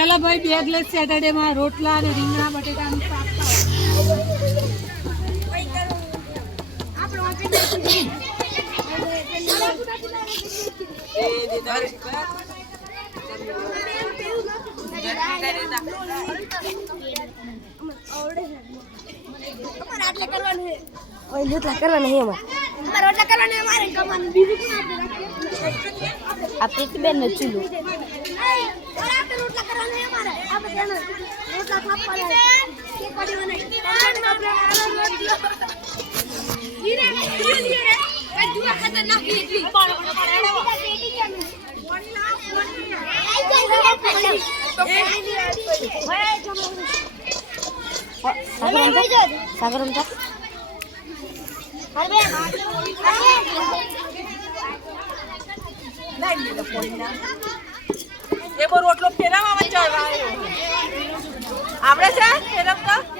चलो भाई 2 glass Saturday में रोटला અને રીંગણા બટેટાનું શાક सागर उनका રોટલો ફેરવવા આવડે છે ફેરવતા